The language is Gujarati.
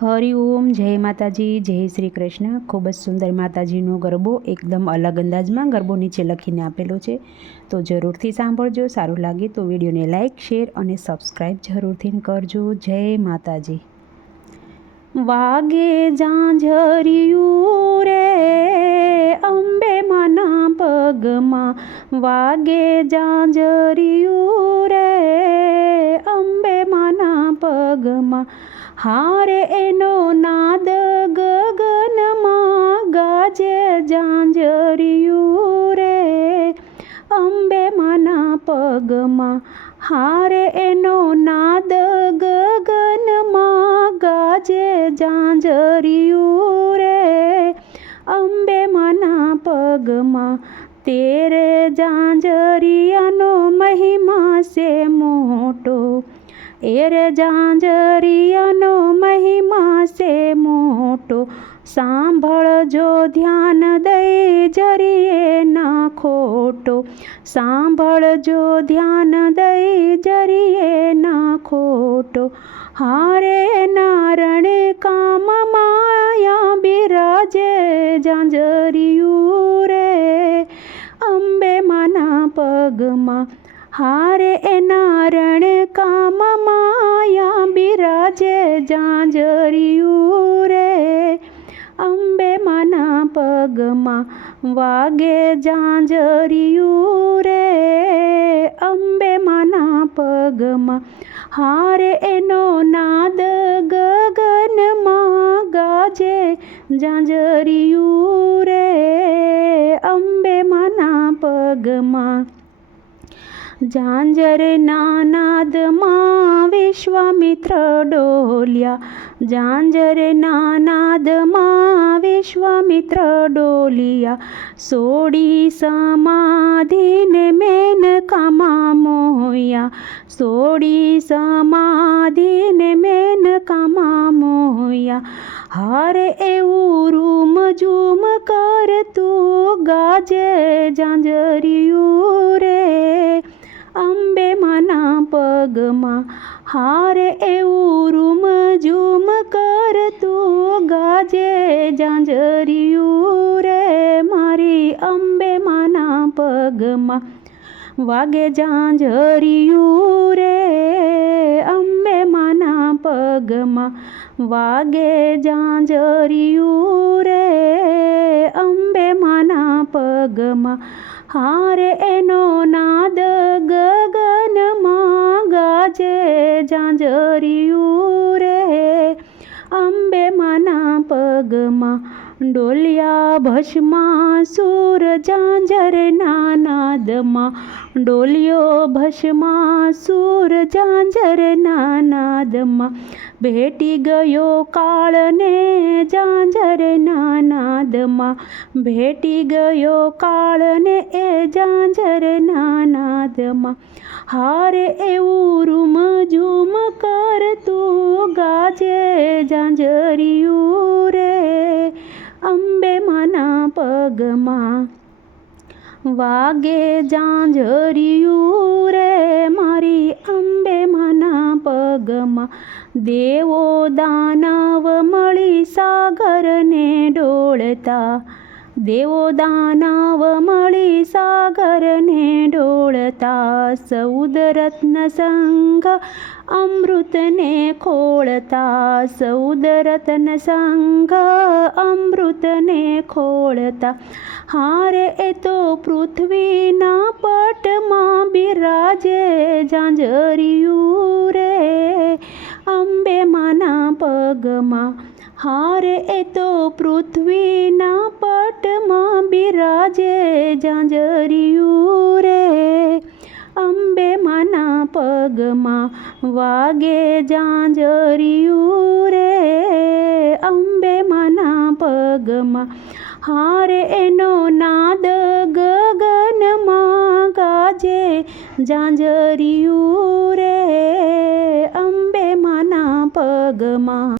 હરિ ઓમ, જય માતાજી, જય શ્રી કૃષ્ણ. ખૂબ જ સુંદર માતાજીનો ગરબો એકદમ અલગ અંદાજમાં ગરબો નીચે લખીને આપેલો છે. તો જરૂરથી સાંભળજો, સારું લાગે તો વિડીયોને લાઇક શેર અને સબસ્ક્રાઈબ જરૂરથી કરજો. જય માતાજી. વાગે જાંજરિયું રે, અંબે માના પગમાં. વાગે જાંજરિયું રે, અંબે માના પગમાં. હારે એનો નાદ ગગનમાં ગાજે જાંજરિયું રે. અંબે માના પગમાં હારે એનો નાદ ગગનમાં ગાજે જાંજરિયું રે. અંબે માના પગમાં તેરે જાંજરિયાનો મહિમા સે મોટો એર જાંજરિયાનો મહિમા સે મોટો. સાંભળજો ધ્યાન દઈ જરીએ ના ખોટો. સાંભળજો ધ્યાન દઈ જરીએ ના ખોટો. હારે નારણે કામ માયા બિરાજે જાંજરિયું રે. અંબે માના પગમાં હારે એ નારણ કામ માયા બિરાજે જાંજરિયું રે. અંબે માના પગમાં વાગે જાંજરિયું રે. અંબે માના પગમાં હારે એનો નાદ ગગનમાં ગાજે જાંજરિયું રે. અંબે માના પગમાં ઝાંઝર નાનાદમાં વિશ્વામિત્ર ડોલ્યા. ઝાંઝર નાનાદમાં વિશ્વામિત્ર ડોલિયા. સોડી સમાધિને મેન કામા મોયા. સોડી સમાધિને મેન કામા મોયા. હારે એવું રૂમ ઝૂમ કરતું ગાજે જાંજરિયું. પગમાં હારે એવું રૂમ ઝૂમ કરતું ગાજે જાંજરિયું રે મારી અંબે માના પગમાં. વાગે જાંજરિયું રે અંબે માના પગમાં. વાગે જાંજરિયું રે અંબે માના પગમાં. હારે એનો નાદ ગાજે જાંજરિયું રે અંબે માના પગમાં ડોલિયા ભસ્મા, સુર ઝાંઝર નાનાદમાં. ડોલિયો ભસ્મા, સુર ઝાંઝર નાનાદમાં. ભેટી ગયો કાળને ઝાંઝર નાનાદમાં ભેટી ગયો કાળને એ ઝાંઝર નાનાદમાં. હારે એવું રૂમ ઝૂમ કરતું ગાજે ઝાંઝરિયું રે અંબે માના પગમાં. વાગે જાંજરિયું રે મારી અંબે પગમાં દેવો દાનવ મળી સાગરને ડોળતા. દેવો દાનવ મળી સાગરને ડોળતા. સૌદ રત્ન સંઘ અમૃતને ખોળતા. સૌદ રત્ન સંઘ અમૃતને ખોળતા. હારે એ તો પૃથ્વીના પટમાં બિરાજે જાંજરિયું પગમાં હારે એ તો પૃથ્વીના પટમાં બિરાજે જાંજરિયું રે અંબે માના પગમાં વાગે જાંજરિયું રે અંબે માના પગમાં હાર એનો નાદ ગગનમાં ગાજે જાંજરિયું રે અંબે માના પગમાં